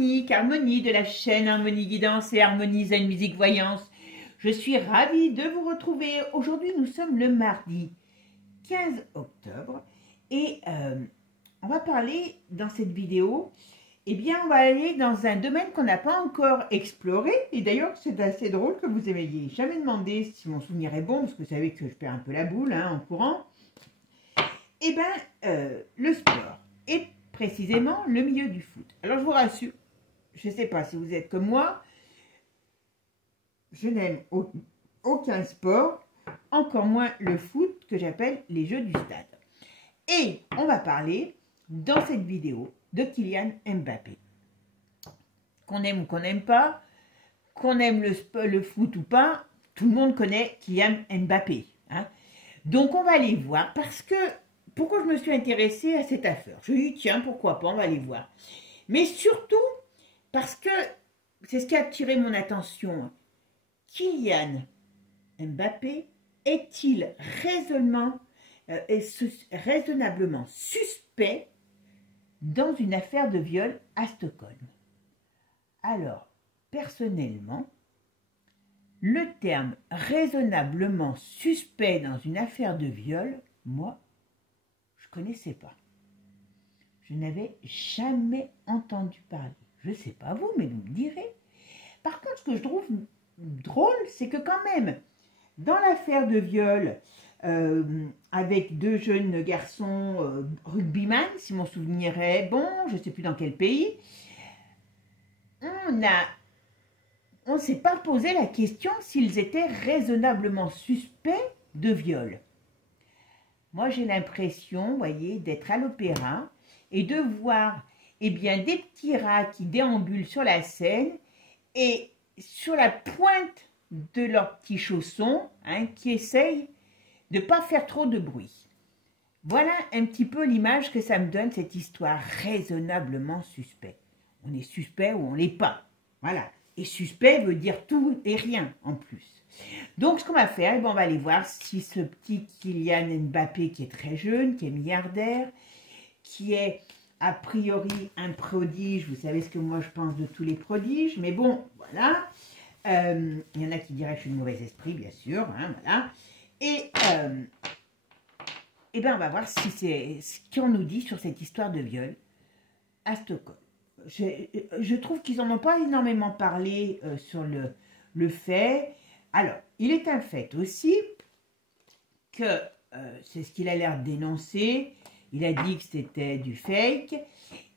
Harmonie de la chaîne Harmonie Guidance et Harmonie Zen Musique Voyance. Je suis ravie de vous retrouver. Aujourd'hui, nous sommes le mardi 15 octobre et on va parler dans cette vidéo, on va aller dans un domaine qu'on n'a pas encore exploré. Et d'ailleurs, c'est assez drôle que vous m'ayez jamais demandé si mon souvenir est bon, parce que vous savez que je perds un peu la boule en courant. Le sport. Et précisément le milieu du foot. Alors je vous rassure, je ne sais pas si vous êtes comme moi, je n'aime aucun sport, encore moins le foot que j'appelle les jeux du stade. Et on va parler dans cette vidéo de Kylian Mbappé. Qu'on aime ou qu'on n'aime pas, qu'on aime le foot ou pas, tout le monde connaît Kylian Mbappé. Donc on va aller voir parce que pourquoi je me suis intéressée à cette affaire. Je me suis dit, tiens, pourquoi pas, on va aller voir. Mais surtout, parce que c'est ce qui a attiré mon attention. Kylian Mbappé est-il raisonnablement suspect dans une affaire de viol à Stockholm? Alors, personnellement, le terme raisonnablement suspect dans une affaire de viol, moi, connaissais pas. Je n'avais jamais entendu parler. Je ne sais pas vous, mais vous me direz. Par contre, ce que je trouve drôle, c'est que quand même, dans l'affaire de viol avec deux jeunes garçons rugbyman, si mon souvenir est bon, je ne sais plus dans quel pays, on ne s'est pas posé la question s'ils étaient raisonnablement suspects de viol. Moi, j'ai l'impression, vous voyez, d'être à l'opéra et de voir des petits rats qui déambulent sur la scène et sur la pointe de leurs petits chaussons, qui essayent de ne pas faire trop de bruit. Voilà un petit peu l'image que ça me donne, cette histoire raisonnablement suspect. On est suspect ou on ne l'est pas. Voilà. Et suspect veut dire tout et rien en plus. Donc, ce qu'on va faire, on va aller voir si ce petit Kylian Mbappé, qui est très jeune, qui est milliardaire, qui est a priori un prodige, vous savez ce que moi je pense de tous les prodiges, mais bon, voilà. Il y en a qui diraient que je suis de mauvais esprit, bien sûr, voilà. Et on va voir si c'est ce qu'on nous dit sur cette histoire de viol à Stockholm. Je trouve qu'ils n'en ont pas énormément parlé sur le fait. Alors, il est un fait aussi que c'est ce qu'il a l'air de dénoncer. Il a dit que c'était du fake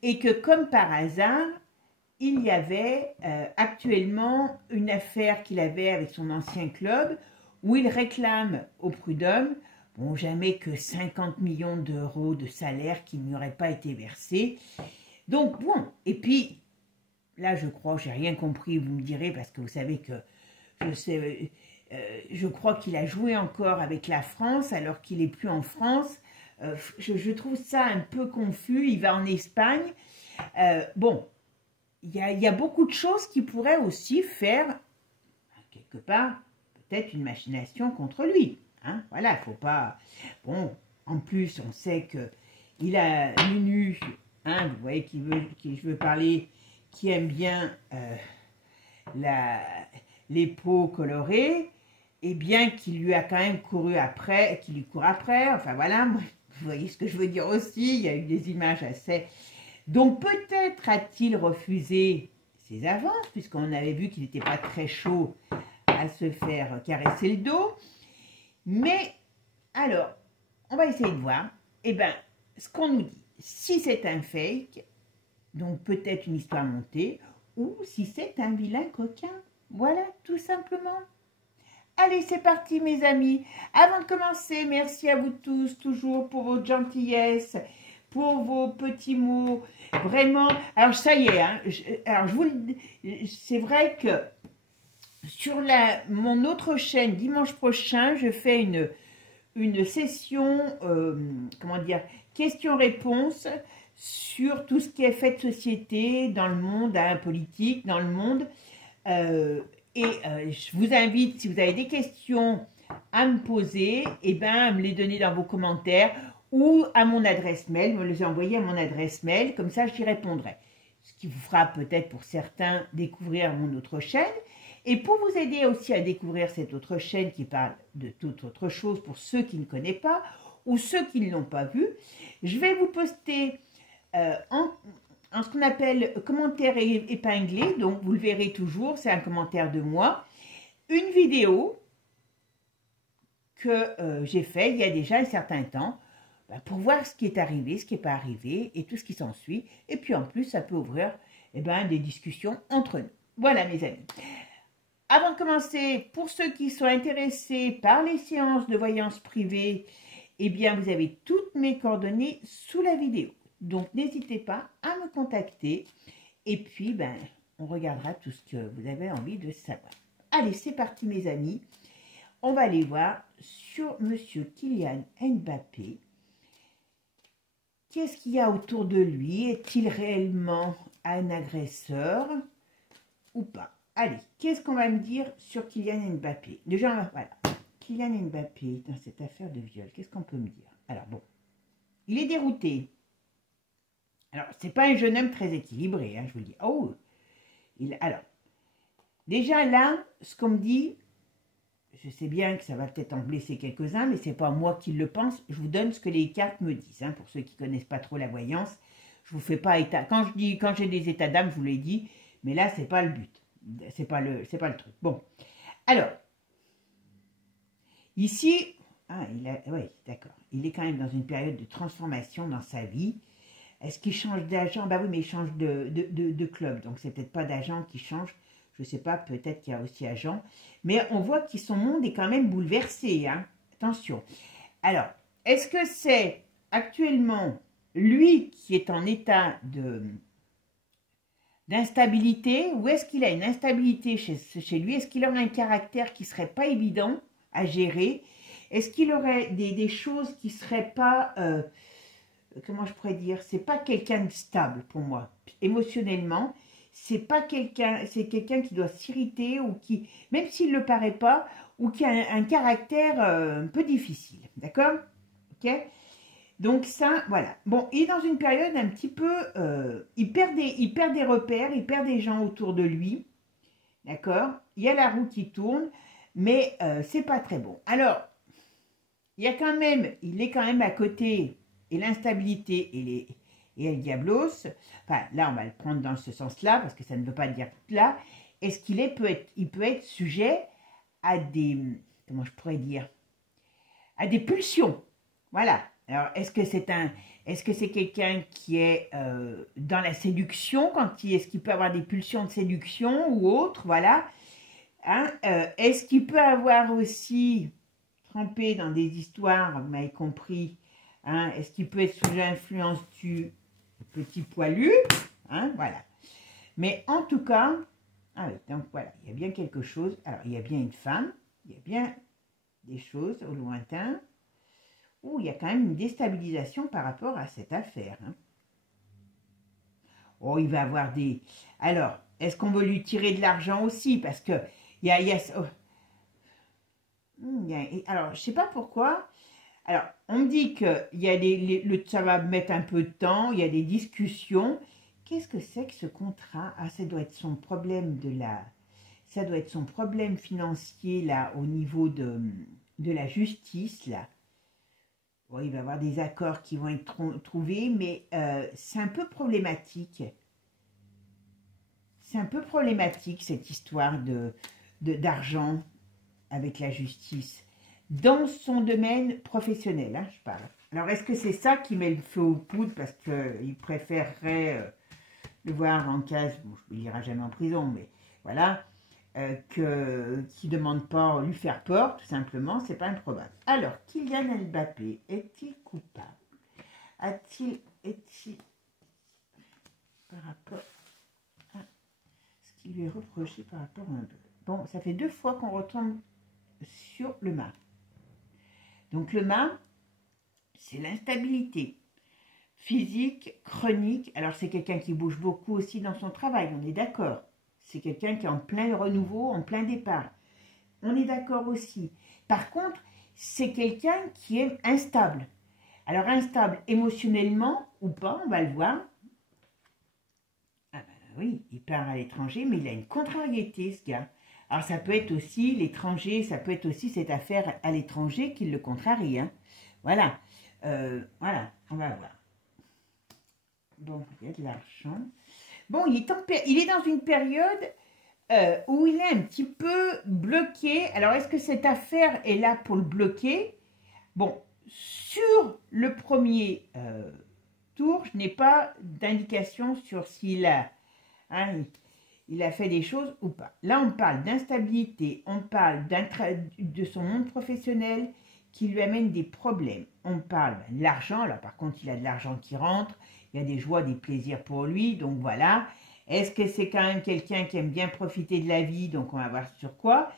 et que comme par hasard, il y avait actuellement une affaire qu'il avait avec son ancien club où il réclame au prud'homme, bon, jamais que 50 millions d'euros de salaire qui n'y auraient pas été versés. Donc, bon, et puis, là, je crois, j'ai rien compris, vous me direz, parce que vous savez que je crois qu'il a joué encore avec la France alors qu'il n'est plus en France. Je trouve ça un peu confus. Il va en Espagne. Bon, il y a beaucoup de choses qui pourraient aussi faire, quelque part, peut-être une machination contre lui. Voilà, il ne faut pas... Bon, en plus, on sait qu'il a Munu, vous voyez qui je veux parler, qui aime bien les peaux colorées, et bien qu'il lui a quand même couru après, qu'il lui court après, enfin voilà, vous voyez ce que je veux dire aussi, il y a eu des images assez... Donc peut-être a-t-il refusé ses avances, puisqu'on avait vu qu'il n'était pas très chaud à se faire caresser le dos, mais alors, on va essayer de voir, ce qu'on nous dit, si c'est un fake, donc peut-être une histoire montée, ou si c'est un vilain coquin. Voilà, tout simplement. Allez, c'est parti, mes amis. Avant de commencer, merci à vous tous, toujours, pour votre gentillesse, pour vos petits mots. Vraiment, alors ça y est, c'est vrai que sur mon autre chaîne, dimanche prochain, je fais une session, questions-réponses, sur tout ce qui est fait de société dans le monde, politique, dans le monde. Je vous invite, si vous avez des questions à me poser, à me les donner dans vos commentaires ou à mon adresse mail, me les envoyer à mon adresse mail, comme ça j'y répondrai. ce qui vous fera peut-être pour certains découvrir mon autre chaîne. Et pour vous aider aussi à découvrir cette autre chaîne qui parle de toute autre chose pour ceux qui ne connaissent pas ou ceux qui ne l'ont pas vu, je vais vous poster en ce qu'on appelle commentaire épinglé, donc vous le verrez toujours, c'est un commentaire de moi, une vidéo que j'ai fait il y a déjà un certain temps pour voir ce qui est arrivé, ce qui n'est pas arrivé et tout ce qui s'ensuit. Et puis en plus, ça peut ouvrir des discussions entre nous. Voilà mes amis. Avant de commencer, pour ceux qui sont intéressés par les séances de voyance privée, eh bien vous avez toutes mes coordonnées sous la vidéo. Donc n'hésitez pas à me contacter et puis on regardera tout ce que vous avez envie de savoir. Allez, c'est parti mes amis. On va aller voir sur Monsieur Kylian Mbappé. Qu'est-ce qu'il y a autour de lui? Est-il réellement un agresseur ou pas? Allez, qu'est-ce qu'on va me dire sur Kylian Mbappé? Déjà, voilà. Kylian Mbappé, dans cette affaire de viol, qu'est-ce qu'on peut me dire? Alors bon, il est dérouté. Alors, c'est pas un jeune homme très équilibré, hein, je vous le dis. Oh, alors, déjà là, ce qu'on me dit, je sais bien que ça va peut-être en blesser quelques-uns, mais c'est pas moi qui le pense. Je vous donne ce que les cartes me disent. Hein, pour ceux qui connaissent pas trop la voyance, je vous fais pas état. Quand j'ai des états d'âme, je vous l'ai dit, mais là, c'est pas le but. C'est pas le truc. Bon, alors, ici, oui, d'accord. Il est quand même dans une période de transformation dans sa vie. Est-ce qu'il change d'agent? Bah oui, mais il change de club, donc c'est peut-être pas d'agent qui change. Je ne sais pas, peut-être qu'il y a aussi agent. Mais on voit que son monde est quand même bouleversé. Hein. Attention. Alors, est-ce que c'est actuellement lui qui est en état d'instabilité ou est-ce qu'il a une instabilité chez lui? Est-ce qu'il aurait un caractère qui ne serait pas évident à gérer? Est-ce qu'il aurait des choses qui ne seraient pas... comment je pourrais dire? C'est pas quelqu'un de stable pour moi. Émotionnellement, c'est pas quelqu'un... C'est quelqu'un qui doit s'irriter ou qui... Même s'il ne le paraît pas, ou qui a un caractère un peu difficile. D'accord? Ok? Donc ça, voilà. Bon, il est dans une période un petit peu... il perd des repères, il perd des gens autour de lui. D'accord? Il y a la roue qui tourne, mais c'est pas très bon. Alors, il est quand même à côté, et l'instabilité et El Diablos, enfin là on va le prendre dans ce sens-là, parce que ça ne veut pas dire là, est-ce qu'il peut être sujet à des, comment je pourrais dire, à des pulsions. Voilà. Alors, est-ce que c'est quelqu'un qui est dans la séduction, est-ce qu'il peut avoir des pulsions de séduction ou autre, voilà. Hein, est-ce qu'il peut avoir aussi trempé dans des histoires, vous m'avez compris, hein, est-ce qu'il peut être sous l'influence du petit poilu, hein, voilà. Mais en tout cas, ah oui, donc voilà, il y a bien quelque chose, alors il y a bien une femme, il y a bien des choses au lointain, où il y a quand même une déstabilisation par rapport à cette affaire. Hein. Oh, il va avoir des... Alors, est-ce qu'on veut lui tirer de l'argent aussi? Parce que alors, je ne sais pas pourquoi. Alors, on me dit que ça va mettre un peu de temps, il y a des discussions. Qu'est-ce que c'est que ce contrat? Ah, ça doit être son problème ça doit être son problème financier, là, au niveau de la justice, là. Bon, il va y avoir des accords qui vont être trouvés, mais c'est un peu problématique. C'est un peu problématique, cette histoire d'argent avec la justice. Dans son domaine professionnel, hein, je parle. Alors, est-ce que c'est ça qui met le feu aux poudres parce qu'il préférerait le voir en case, bon, il n'ira jamais en prison, mais voilà, qui ne demande pas lui faire peur, tout simplement, c'est pas improbable. Alors, Kylian Mbappé, est-il coupable? Est-il par rapport à ce qui lui est reproché par rapport à un... Bon, ça fait 2 fois qu'on retombe sur le mât. Donc le mât, c'est l'instabilité physique, chronique. Alors c'est quelqu'un qui bouge beaucoup aussi dans son travail, on est d'accord. C'est quelqu'un qui est en plein renouveau, en plein départ. On est d'accord aussi. Par contre, c'est quelqu'un qui est instable. Alors instable émotionnellement ou pas, on va le voir. Ah, oui, il part à l'étranger, mais il a une contrariété, ce gars. Alors ça peut être aussi l'étranger, ça peut être aussi cette affaire à l'étranger qui le contrarie. Hein. Voilà. Voilà, on va voir. Bon, il y a de l'argent. Bon, il est dans une période où il est un petit peu bloqué. Alors, est-ce que cette affaire est là pour le bloquer? Bon, sur le premier tour, je n'ai pas d'indication sur s'il a, hein, il a fait des choses ou pas. Là, on parle d'instabilité, on parle de son monde professionnel qui lui amène des problèmes. On parle de l'argent, alors par contre, il a de l'argent qui rentre, il y a des joies, des plaisirs pour lui, donc voilà. Est-ce que c'est quand même quelqu'un qui aime bien profiter de la vie? Donc on va voir sur quoi.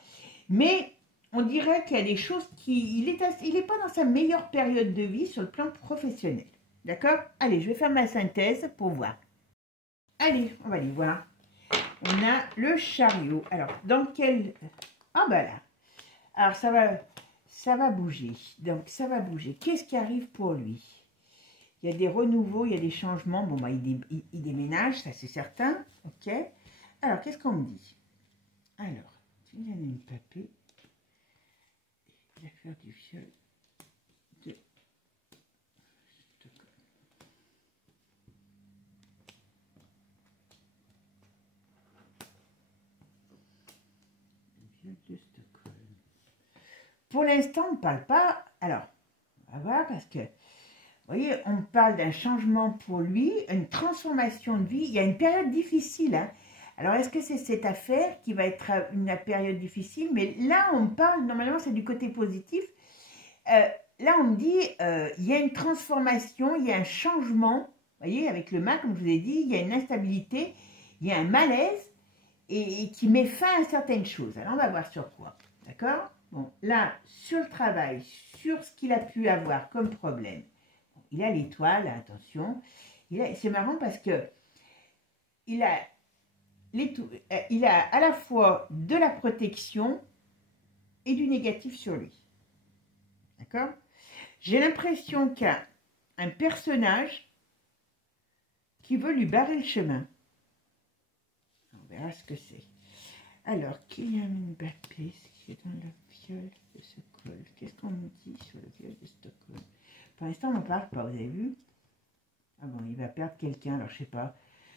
Mais on dirait qu'il y a des choses qui... Il n'est pas dans sa meilleure période de vie sur le plan professionnel. D'accord? Allez, je vais faire ma synthèse pour voir. Allez, on va aller voir. On a le chariot. Alors, dans quel... Ah ben là. Alors, ça va bouger. Donc, ça va bouger. Qu'est-ce qui arrive pour lui? Il y a des renouveaux, il y a des changements. Bon, bah, il déménage, ça c'est certain. Ok. Alors, qu'est-ce qu'on me dit? Alors, il y en a une papée. L'affaire du viol de Stockholm. Le viol de Stockholm. Pour l'instant, on ne parle pas. Alors, on va voir parce que, vous voyez, on parle d'un changement pour lui, une transformation de vie. Il y a une période difficile. Hein. Alors, est-ce que c'est cette affaire qui va être une période difficile? Mais là, on parle, normalement, c'est du côté positif. Là, on me dit, il y a une transformation, il y a un changement. Vous voyez, avec le mal, comme je vous ai dit, il y a une instabilité, il y a un malaise et qui met fin à certaines choses. Alors, on va voir sur quoi. D'accord? Bon, là, sur le travail, sur ce qu'il a pu avoir comme problème, il a l'étoile, attention. C'est marrant parce que il a à la fois de la protection et du négatif sur lui. D'accord? J'ai l'impression qu'il y a un personnage qui veut lui barrer le chemin. On verra ce que c'est. Alors, Kylian Mbappé, c'est dans le viol de Stockholm. Qu'est-ce qu'on nous dit sur le viol de Stockholm? Pour l'instant, on n'en parle pas, vous avez vu? Ah bon, il va perdre quelqu'un, alors je sais pas.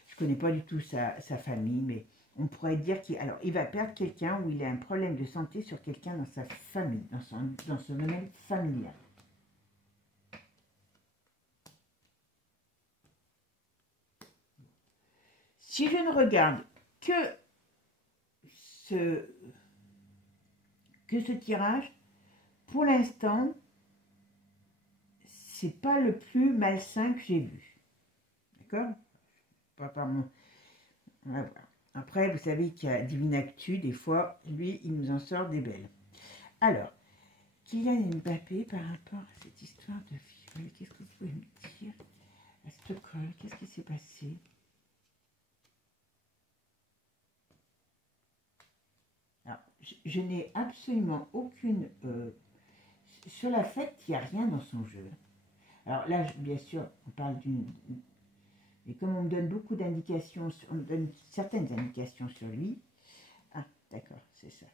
Je connais pas du tout sa famille, mais on pourrait dire il va perdre quelqu'un où il a un problème de santé sur quelqu'un dans sa famille, dans son domaine familial. Si je ne regarde que ce tirage, pour l'instant, c'est pas le plus malsain que j'ai vu. D'accord? Pas par mon... On va voir. Après, vous savez qu'il y a Divine Actu, des fois, lui, il nous en sort des belles. Alors, Kylian Mbappé, par rapport à cette histoire de viol, qu'est-ce que vous pouvez me dire? À Stockholm, qu'est-ce qui s'est passé? Alors, je n'ai absolument aucune... sur la fête, il n'y a rien dans son jeu. Alors là, bien sûr, on parle d'une... Et comme on me donne beaucoup d'indications, on me donne certaines indications sur lui. Ah, d'accord, c'est ça.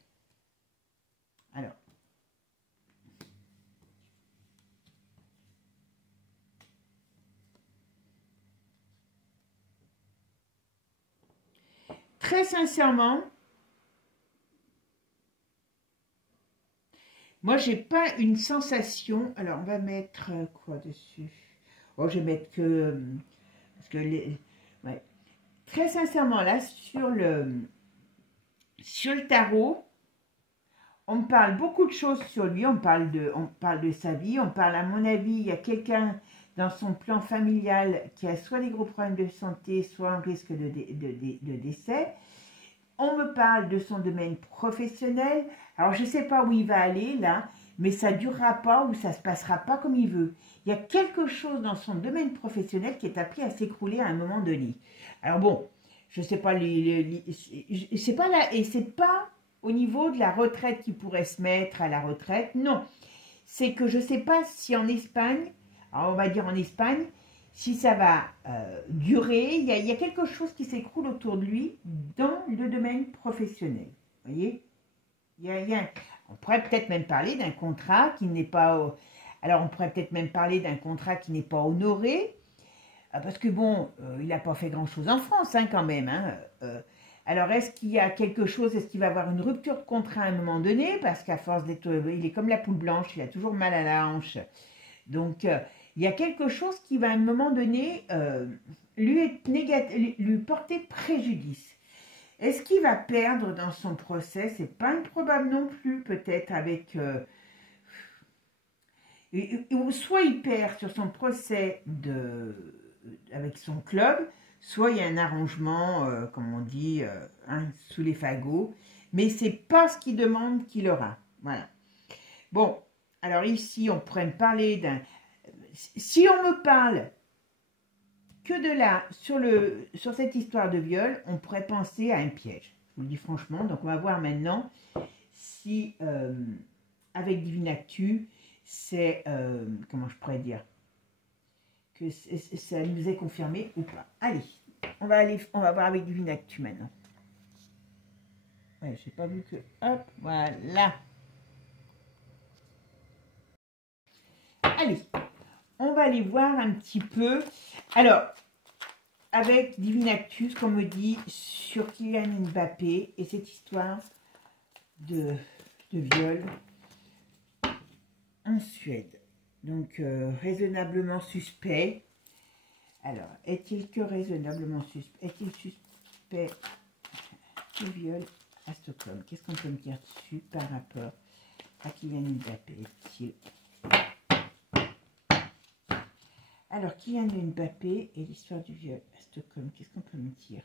Alors. Très sincèrement, moi, j'ai pas une sensation. Alors, on va mettre quoi dessus? Oh, je vais mettre que... Parce que ouais. Très sincèrement, là, sur le tarot, on me parle beaucoup de choses sur lui. On parle de sa vie. On parle, à mon avis, il y a quelqu'un dans son plan familial qui a soit des gros problèmes de santé, soit un risque de décès. On me parle de son domaine professionnel. Alors, je ne sais pas où il va aller, là, mais ça ne durera pas ou ça ne se passera pas comme il veut. Il y a quelque chose dans son domaine professionnel qui est appelé à s'écrouler à un moment donné. Alors bon, je ne sais pas, c'est pas là, et c'est pas au niveau de la retraite qu'il pourrait se mettre à la retraite, non. C'est que je ne sais pas si en Espagne, alors on va dire en Espagne, si ça va durer. Il y a quelque chose qui s'écroule autour de lui dans le domaine professionnel. Vous voyez, on pourrait peut-être même parler d'un contrat qui n'est pas... alors, on pourrait peut-être même parler d'un contrat qui n'est pas honoré, parce que bon, il n'a pas fait grand-chose en France, hein, quand même. Hein, alors, est-ce qu'il y a quelque chose, est-ce qu'il va avoir une rupture de contrat à un moment donné? Parce qu'à force d'être... il est comme la poule blanche, il a toujours mal à la hanche. Donc, il y a quelque chose qui va à un moment donné lui porter préjudice. Est-ce qu'il va perdre dans son procès? C'est pas improbable non plus, peut-être avec... ou soit il perd sur son procès avec son club, soit il y a un arrangement, comme on dit, hein, sous les fagots, mais c'est pas ce qu'il demande qu'il aura. Voilà. Bon, alors ici, on pourrait me parler d'un... Si on me parle que de là, sur cette histoire de viol, on pourrait penser à un piège. Je vous le dis franchement. Donc, on va voir maintenant si, avec Divinactu, c'est, comment je pourrais dire, que ça nous est confirmé ou pas. Allez, on va voir avec Divinactu maintenant. Ouais, j'ai pas vu que... Hop, voilà. Allez, on va aller voir un petit peu. Alors, avec Divinactus, qu'on me dit sur Kylian Mbappé et cette histoire de viol en Suède. Donc, raisonnablement suspect. Alors, est-il que raisonnablement suspect? Est-il suspect de viol à Stockholm? Qu'est-ce qu'on peut me dire dessus par rapport à Kylian Mbappé? Est-il... Alors, Kylian Mbappé et l'histoire du viol à Stockholm, qu'est-ce qu'on peut me dire?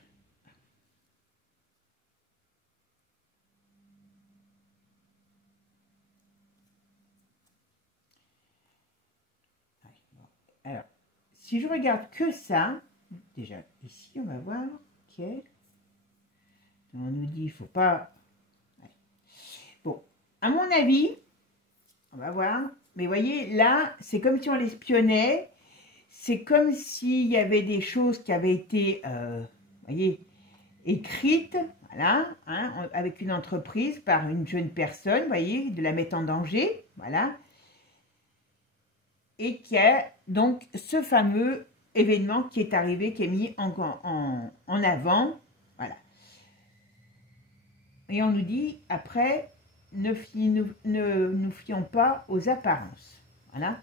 Alors, si je regarde que ça, déjà ici, on va voir, ok. On nous dit, il ne faut pas... Ouais. Bon, à mon avis, on va voir, mais vous voyez, là, c'est comme si on l'espionnait. C'est comme s'il y avait des choses qui avaient été, voyez, écrites, voilà, hein, avec une entreprise, par une jeune personne, voyez, de la mettre en danger, voilà. Et qui a donc ce fameux événement qui est arrivé, qui est mis en avant, voilà. Et on nous dit, après, ne nous fions pas aux apparences, voilà.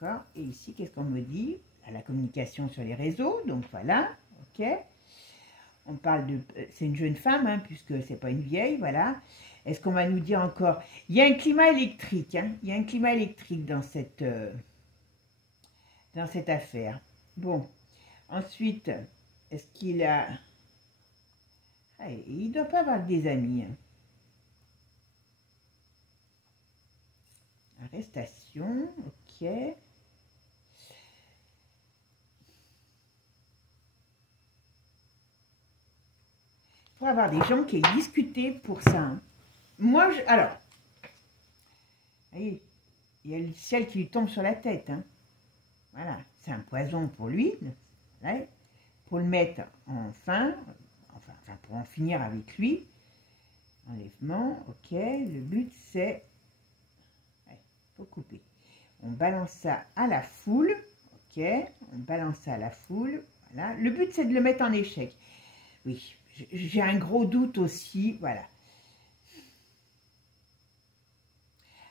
D'accord. Et ici, qu'est-ce qu'on me dit? La communication sur les réseaux, donc voilà, ok. On parle de... c'est une jeune femme, hein, puisque c'est pas une vieille, voilà. Est-ce qu'on va nous dire encore... Il y a un climat électrique, hein, il y a un climat électrique dans cette affaire. Bon, ensuite, est-ce qu'il a... Ah, il ne doit pas avoir des amis. Hein. Arrestation, ok. Pour avoir des gens qui aient discuté pour ça. Hein. Moi, alors, voyez, il y a le ciel qui lui tombe sur la tête. Hein. Voilà, c'est un poison pour lui, voilà, pour le mettre en fin, enfin, pour en finir avec lui. Enlèvement, ok, le but c'est, il faut couper. On balance ça à la foule, ok, on balance ça à la foule, voilà. Le but c'est de le mettre en échec. Oui, j'ai un gros doute aussi, voilà.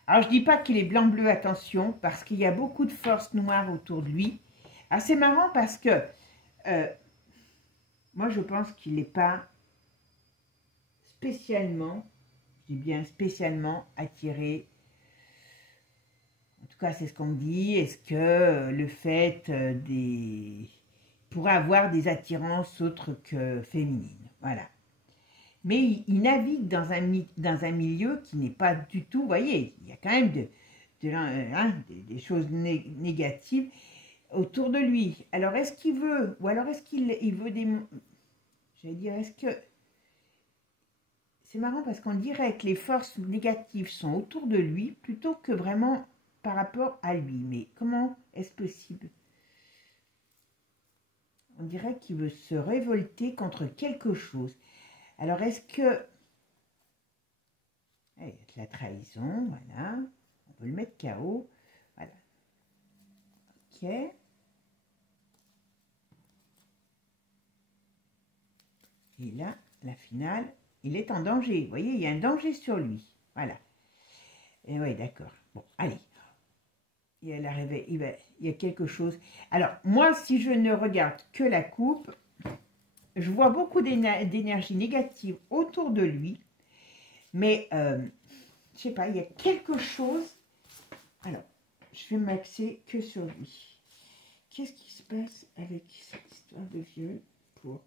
Alors, je ne dis pas qu'il est blanc-bleu, attention, parce qu'il y a beaucoup de forces noires autour de lui. Ah, c'est marrant parce que moi, je pense qu'il n'est pas spécialement, je dis bien spécialement attiré. En tout cas, c'est ce qu'on me dit. Est-ce que le fait pourrait avoir des attirances autres que féminines? Voilà. Mais il navigue dans un milieu qui n'est pas du tout, vous voyez, il y a quand même des choses négatives autour de lui. Alors, est-ce qu'il veut, ou alors est-ce qu'il veut des... J'allais dire, est-ce que... C'est marrant parce qu'on dirait que les forces négatives sont autour de lui plutôt que vraiment par rapport à lui. Mais comment est-ce possible? on dirait qu'il veut se révolter contre quelque chose. Alors, est-ce que... Il y a de la trahison, voilà. On peut le mettre KO. Voilà. Ok. Et là, la finale, il est en danger. Vous voyez, il y a un danger sur lui. Voilà. Et oui, d'accord. Bon, allez. Il y a quelque chose. Alors, moi, si je ne regarde que la coupe, je vois beaucoup d'énergie négative autour de lui. Mais, je sais pas, il y a quelque chose. Alors, je vais m'axer que sur lui. Qu'est-ce qui se passe avec cette histoire de viol pour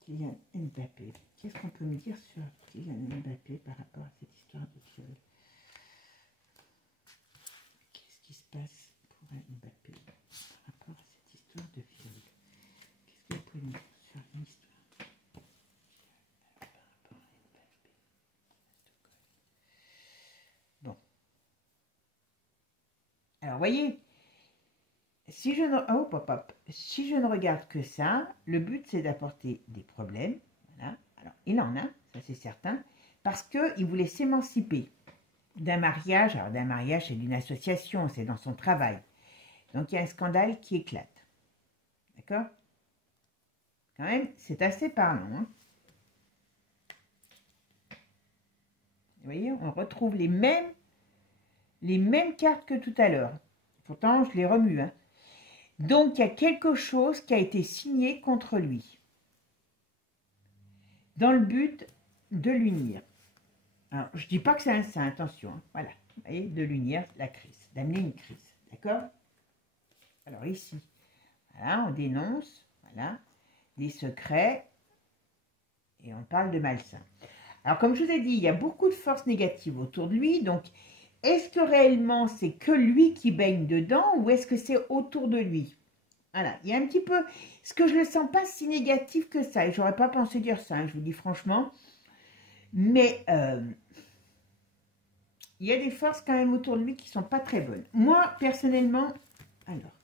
Kylian Mbappé? Qu'est-ce qu'on peut me dire sur Kylian Mbappé par rapport à cette histoire de viol? Qu'est-ce qui se passe pour Mbappé par rapport à cette histoire de viol? Qu'est-ce que vous pouvez me dire sur l'histoire par rapport à Mbappé? Bon. Alors, voyez, si je ne regarde que ça, le but c'est d'apporter des problèmes. Voilà. Alors, il en a, ça c'est certain, parce qu'il voulait s'émanciper d'un mariage. Alors, d'un mariage, c'est d'une association, c'est dans son travail. Donc, il y a un scandale qui éclate. D'accord? Quand même, c'est assez parlant. Hein? Vous voyez, on retrouve les mêmes cartes que tout à l'heure. Pourtant, je les remue. Hein? Donc, il y a quelque chose qui a été signé contre lui, dans le but de l'unir. Alors, je ne dis pas que c'est ça, attention, hein, voilà, vous voyez, de l'unir, la crise, d'amener une crise, d'accord? Alors ici, voilà, on dénonce, voilà, des secrets, et on parle de malsain. Alors, comme je vous ai dit, il y a beaucoup de forces négatives autour de lui, donc, est-ce que réellement c'est que lui qui baigne dedans, ou est-ce que c'est autour de lui? Voilà, il y a un petit peu, ce que je ne le sens pas si négatif que ça, et j'aurais pas pensé dire ça, hein, je vous dis franchement, mais il y a des forces quand même autour de lui qui ne sont pas très bonnes. Moi, personnellement, alors,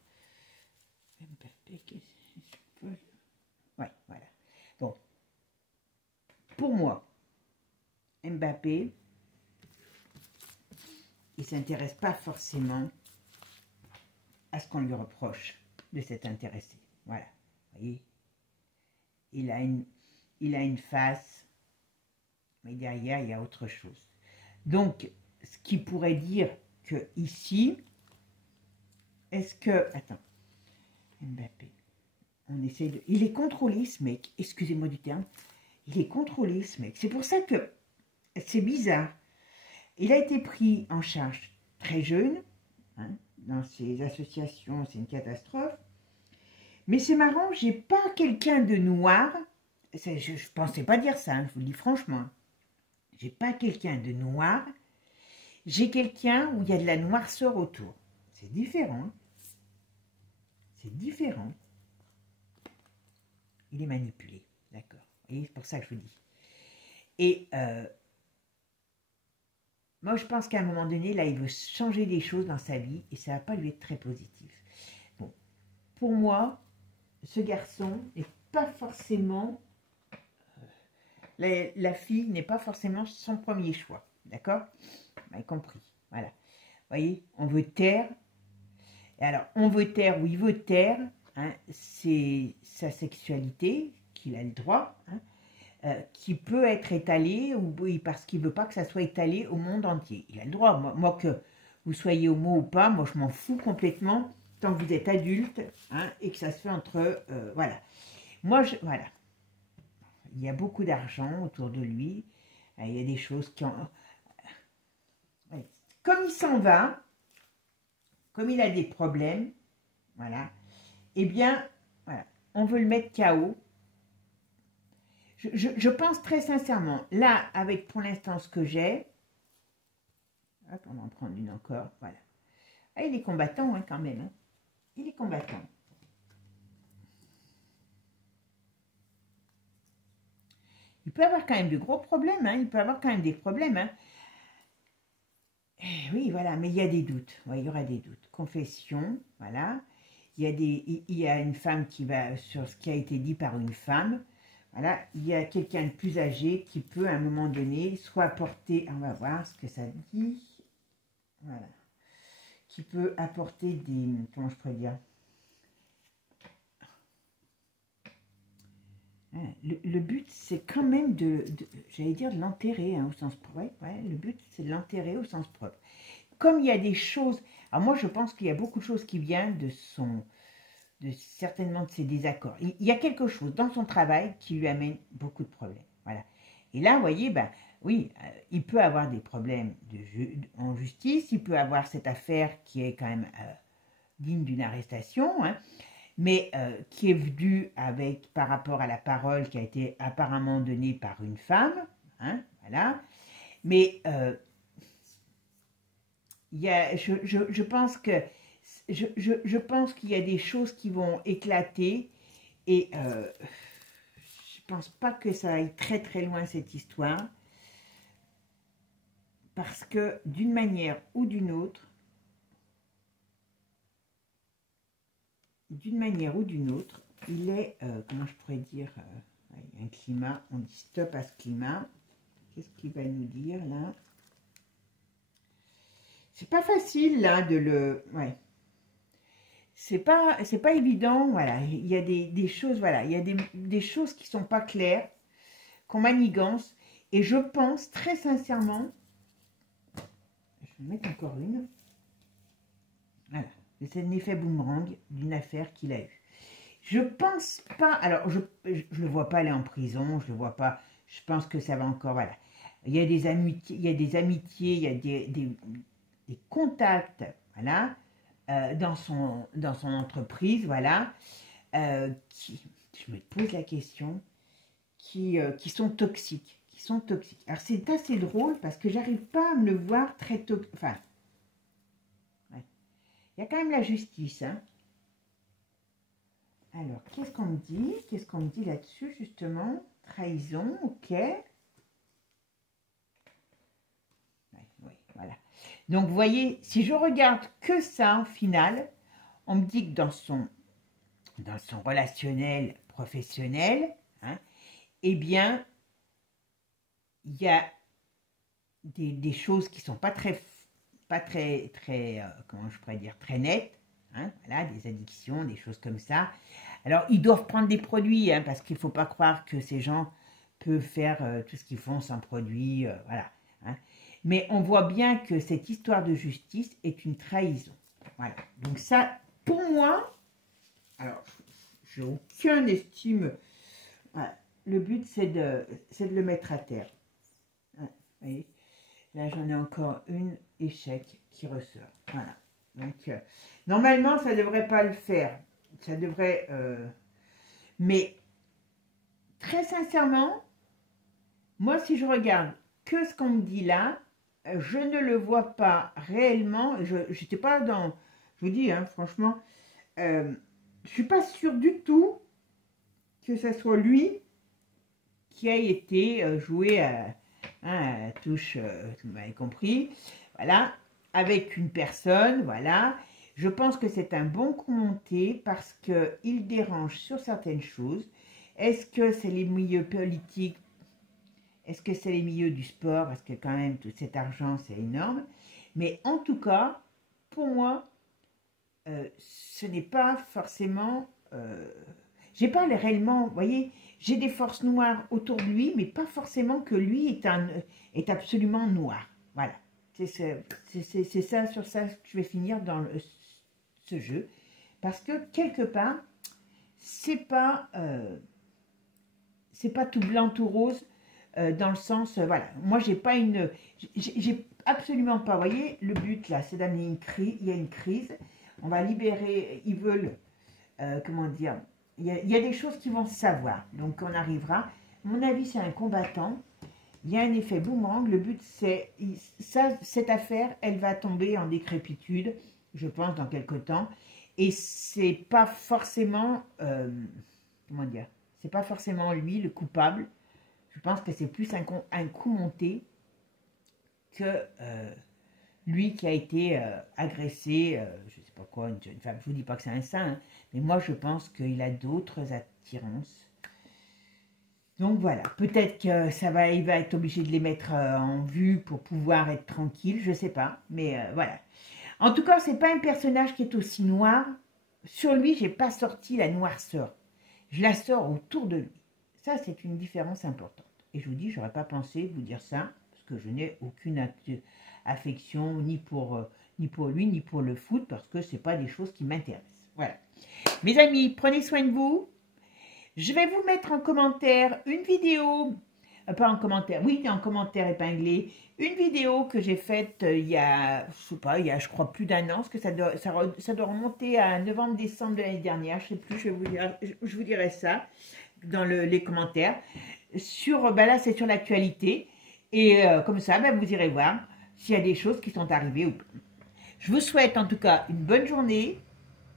Mbappé, ouais, voilà. Bon, pour moi, Mbappé, il ne s'intéresse pas forcément à ce qu'on lui reproche de s'être intéressé. Voilà, vous voyez, il a une face, mais derrière, il y a autre chose. Donc, ce qui pourrait dire que ici, est-ce que... Attends, Mbappé, on essaie de... Il est contrôlé, ce mec, excusez-moi du terme. Il est contrôlé, ce mec. C'est pour ça que c'est bizarre. Il a été pris en charge très jeune, hein, dans ces associations, c'est une catastrophe. Mais c'est marrant, j'ai pas quelqu'un de noir, je ne pensais pas dire ça, hein, je vous le dis franchement. J'ai pas quelqu'un de noir, j'ai quelqu'un où il y a de la noirceur autour. C'est différent. Hein. C'est différent. Il est manipulé, d'accord. Et c'est pour ça que je vous dis. Et moi, je pense qu'à un moment donné, là, il veut changer des choses dans sa vie et ça ne va pas lui être très positif. Bon, pour moi, ce garçon n'est pas forcément... la fille n'est pas forcément son premier choix, d'accord? Vous m'avez compris, voilà. Vous voyez, on veut taire. Et alors, on veut taire ou il veut taire, hein, c'est sa sexualité, qu'il a le droit, hein, qui peut être étalée, ou parce qu'il ne veut pas que ça soit étalé au monde entier. Il a le droit. Moi que vous soyez homo ou pas, moi je m'en fous complètement, tant que vous êtes adulte, hein, et que ça se fait entre... voilà. Moi, voilà. Il y a beaucoup d'argent autour de lui. Il y a des choses qui ont... Comme il s'en va, comme il a des problèmes, voilà, eh bien, voilà, on veut le mettre KO. Je pense très sincèrement, là, avec pour l'instant ce que j'ai, hop, on va en prendre une encore, voilà. Ah, il est combattant, hein, quand même, hein. Il est combattant. Il peut avoir quand même de gros problèmes, hein, il peut avoir quand même des problèmes, hein. Oui, voilà, mais il y a des doutes, ouais, il y aura des doutes. Confession, voilà. il y a une femme qui va sur ce qui a été dit par une femme. Voilà, il y a quelqu'un de plus âgé qui peut à un moment donné soit apporter, on va voir ce que ça dit, voilà, qui peut apporter des, comment je pourrais dire, le but c'est quand même j'allais dire de l'enterrer au sens propre, ouais, le but c'est de l'enterrer au sens propre. Comme il y a des choses, alors moi je pense qu'il y a beaucoup de choses qui viennent certainement de ses désaccords. Il y a quelque chose dans son travail qui lui amène beaucoup de problèmes. Voilà. Et là, vous voyez, ben, oui, il peut avoir des problèmes en justice, il peut avoir cette affaire qui est quand même digne d'une arrestation, hein, mais qui est due par rapport à la parole qui a été apparemment donnée par une femme. Hein, voilà. Mais je pense que je pense qu'il y a des choses qui vont éclater et je pense pas que ça aille très très loin cette histoire parce que d'une manière ou d'une autre, il est, comment je pourrais dire, un climat, on dit stop à ce climat. Qu'est-ce qu'il va nous dire là? C'est pas facile là de le... Ouais. C'est pas évident, voilà. Il y a des choses, voilà. Il y a des choses qui sont pas claires, qu'on manigance. Et je pense très sincèrement... Je vais mettre encore une. Voilà. C'est un effet boomerang d'une affaire qu'il a eue. Je pense pas... Alors, je le vois pas aller en prison, je le vois pas... Je pense que ça va encore, voilà. Il y a des amitiés, il y a il y a des contacts, voilà, dans son entreprise, voilà, je me pose la question, qui sont toxiques, Alors c'est assez drôle parce que j'arrive pas à me le voir très toxique, enfin, ouais. Il y a quand même la justice, hein. Alors, qu'est-ce qu'on me dit? Qu'est-ce qu'on me dit là-dessus, justement? Trahison, ok. Oui, voilà. Donc, vous voyez, si je regarde que ça, au final, on me dit que dans son relationnel professionnel, hein, eh bien, il y a des choses qui sont pas très, comment je pourrais dire, très nettes, hein, voilà, des addictions, des choses comme ça. Alors, ils doivent prendre des produits, hein, parce qu'il ne faut pas croire que ces gens peuvent faire tout ce qu'ils font sans produit, voilà. Hein. Mais on voit bien que cette histoire de justice est une trahison. Voilà. Donc ça, pour moi, alors, j'ai aucune estime. Voilà. Le but, c'est de le mettre à terre. Vous voyez, là, j'en ai encore une échec qui ressort. Voilà. Donc, normalement, ça ne devrait pas le faire. Ça devrait... mais, très sincèrement, moi, si je regarde que ce qu'on me dit là, je ne le vois pas réellement. Je n'étais pas dans... Je vous dis, hein, franchement, je ne suis pas sûre du tout que ce soit lui qui a été joué à touche, vous m'avez compris, voilà, avec une personne, voilà. Je pense que c'est un bon coup monté parce qu'il dérange sur certaines choses. Est-ce que c'est les milieux politiques? Est-ce que c'est les milieux du sport? Parce que quand même, tout cet argent, c'est énorme. Mais en tout cas, pour moi, ce n'est pas forcément... j'ai pas réellement... Vous voyez, j'ai des forces noires autour de lui, mais pas forcément que lui est absolument noir. Voilà. C'est ça, sur ça que je vais finir dans ce jeu. Parce que, quelque part, c'est pas tout blanc, tout rose, dans le sens, voilà, moi j'ai pas j'ai absolument pas, vous voyez, le but là, c'est d'amener une crise, il y a une crise, on va libérer, ils veulent, comment dire, il y a des choses qui vont se savoir, donc on arrivera, à mon avis c'est un combattant, il y a un effet boomerang, le but c'est, cette affaire, elle va tomber en décrépitude, je pense, dans quelque temps, et c'est pas forcément, comment dire, c'est pas forcément lui le coupable. Je pense que c'est plus un coup monté que lui qui a été agressé, je ne sais pas quoi, une jeune femme, je ne vous dis pas que c'est un saint, hein, mais moi je pense qu'il a d'autres attirances. Donc voilà, peut-être que il va être obligé de les mettre en vue pour pouvoir être tranquille, je ne sais pas, mais voilà. En tout cas, c'est pas un personnage qui est aussi noir. Sur lui, j'ai pas sorti la noirceur. Je la sors autour de lui. Ça, c'est une différence importante. Et je vous dis, j'aurais pas pensé vous dire ça, parce que je n'ai aucune affection ni pour lui, ni pour le foot, parce que c'est pas des choses qui m'intéressent. Voilà. Mes amis, prenez soin de vous. Je vais vous mettre en commentaire une vidéo, pas en commentaire, oui, en commentaire épinglé, une vidéo que j'ai faite il y a, je sais pas, il y a je crois plus d'un an, parce que ça doit remonter à novembre-décembre de l'année dernière, je sais plus, je vous dirai ça dans les commentaires. Là c'est sur l'actualité, et comme ça, vous irez voir s'il y a des choses qui sont arrivées ou pas. Je vous souhaite en tout cas une bonne journée.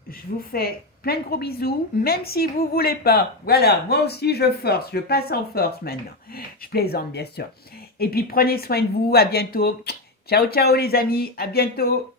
Je vous fais plein de gros bisous, même si vous ne voulez pas. Voilà, moi aussi je force, je passe en force maintenant. Je plaisante bien sûr. Et puis prenez soin de vous, à bientôt. Ciao, ciao les amis, à bientôt.